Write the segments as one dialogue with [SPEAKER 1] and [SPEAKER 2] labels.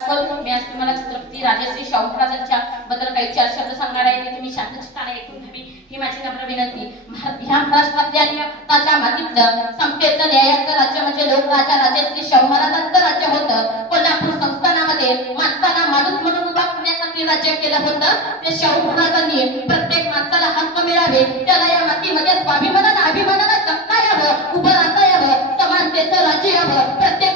[SPEAKER 1] मी आज तुम्हाला छत्रपती राजश्री शाहू महाराजांच्या बद्दल काही चार शब्द सांगणार आहे. ते तुम्ही शांतचित्ताने ऐकून घ्यावी ही माझी नम्र विनंती. ह्या महाराष्ट्रातल्या आणि भारताच्या मातीतलं न्यायाचं राज्य म्हणजे लोकराजा राजश्री शाहू महाराजांचं राज्य होतं. कोल्हापूर संस्थानामध्ये माणसाला माणूस म्हणून उभा करण्यासाठी राज्य केलं होतं. ते शाहू महाराजांनी प्रत्येक माणसाला हक्क मिळावे. त्याला या मातीमध्ये स्वाभिमानानं अभिमानानं जगता यावं उभं राहता यावं समानतेचं राज्य यावं. प्रत्येक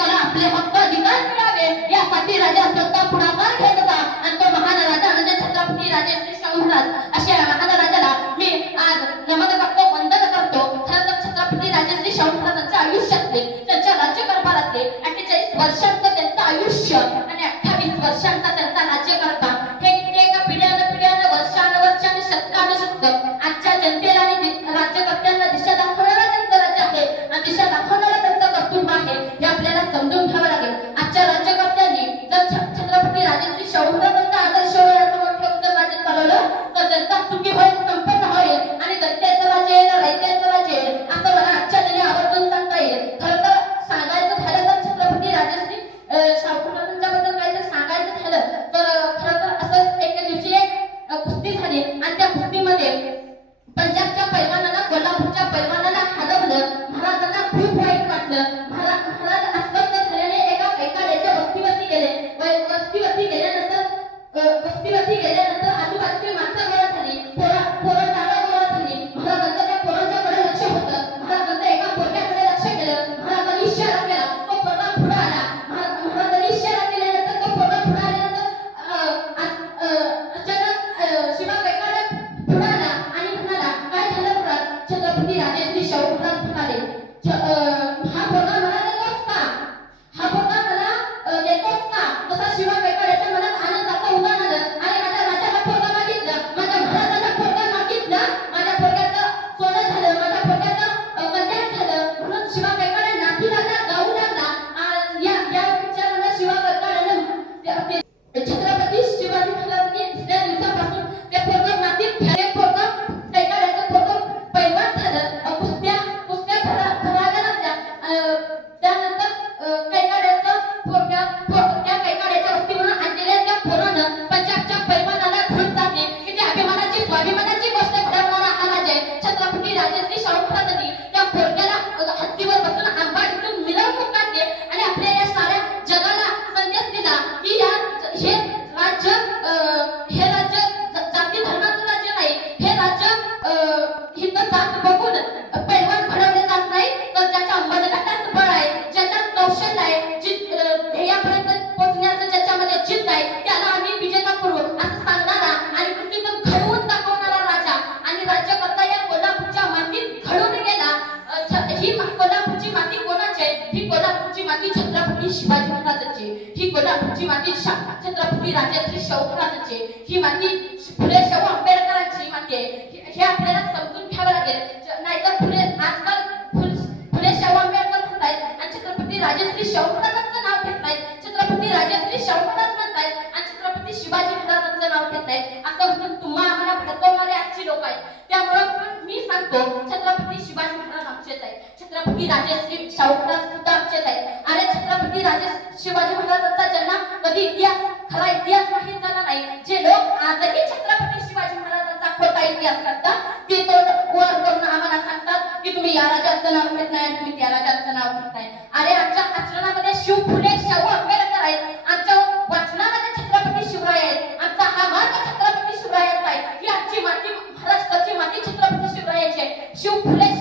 [SPEAKER 1] नमन करतो वंदन करतो. खरं तर छत्रपती राजश्री शाहू महाराजांच्या आयुष्यातले त्यांच्या राज्यकारभारातले अठ्ठेचाळीस वर्षांचं त्यांचं आयुष्य आणि अठ्ठावीस वर्षांचा त्यांचा राज्यकारभार हे कित्येक पिढ्यानं पिढ्यानं वर्षानुवर्षानं शतकानं शतक आजच्या जनतेला आणि राज्यकर्त्यांना दिशा दाखवणारं त्यांचं राज्य आहे. आणि दिशा दाखवणारा त्यांचं कर्तृत्व आहे हे आपल्याला समजून घ्यावं ¿verdad? Mucha permanencia. माझ्या पोरगा मागितलं. माझ्या माझ्या पोरग्याचं सोनं झालं. माझ्या पोरग्याचं कोल्हापूरची माती छत्रपती शिवाजी महाराजांची ही कोल्हापूरची माती छत्रपती राजश्री शाहू महाराजांची ही माती फुले शाहू आंबेडकरांची माती आहे. हे- आपल्याला समजून घ्यावं लागेल. नाहीतर फुले आजकाल फुले शाहू आंबेडकर म्हणतायत आणि छत्रपती राजश्री शाहू महाराजांचं नाव घेत नाहीत छत्रपती राजश्री शाहू महाराज म्हणतायत आणि छत्रपती शिवाजी महाराजांचं नाव घेत नाहीत असं म्हणून तुम्हा आम्हाला भडकवणारे आजची लोक आहेत. त्यामुळं पण मी सांगतो आहेत छत्रपती राजश्री शाहू महाराज सुद्धा आमचेच आहेत आणि छत्रपती राजे शिवाजी महाराजांचा जन्म कधी इतिहास खरा इतिहास माहीत झाला नाही. जे लोक आजही छत्रपती शिवाजी महाराजांचा खोटा इतिहास करतात ते तो वर करून आम्हाला सांगतात की तुम्ही या राजाचं नाव घेत नाही तुम्ही त्या राजाचं नाव घेत नाही. अरे आमच्या आचरणामध्ये शिव फुले शाहू आंबेडकर आहेत. आमच्या वचनामध्ये छत्रपती शिवराय आहेत. आमचा हा मार्ग छत्रपती शिवरायांचा आहे. ही आमची माती महाराष्ट्राची माती छत्रपती शिवरायांची आहे. शिव फुले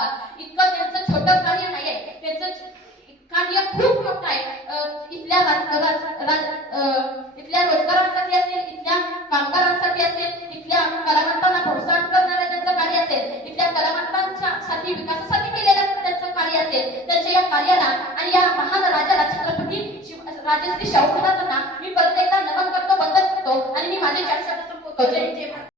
[SPEAKER 1] इतिहास इतकं त्यांचं छोटं कार्य नाहीये. त्यांचं कार्य खूप मोठं आहे. इथल्या इथल्या रोजगारांसाठी असेल इथल्या कामगारांसाठी असेल इथल्या कलावंतांना प्रोत्साहन करणारे त्यांचं कार्य असेल इथल्या कलावंतांच्या साठी विकासासाठी केलेलं त्यांचं कार्य असेल त्यांच्या या कार्याला आणि या महान राजाला छत्रपती राजश्री शाहू महाराजांना मी प्रत्येकदा नमन करतो वंदन करतो आणि मी माझे चार शब्द संपवतो. जय जय भारत.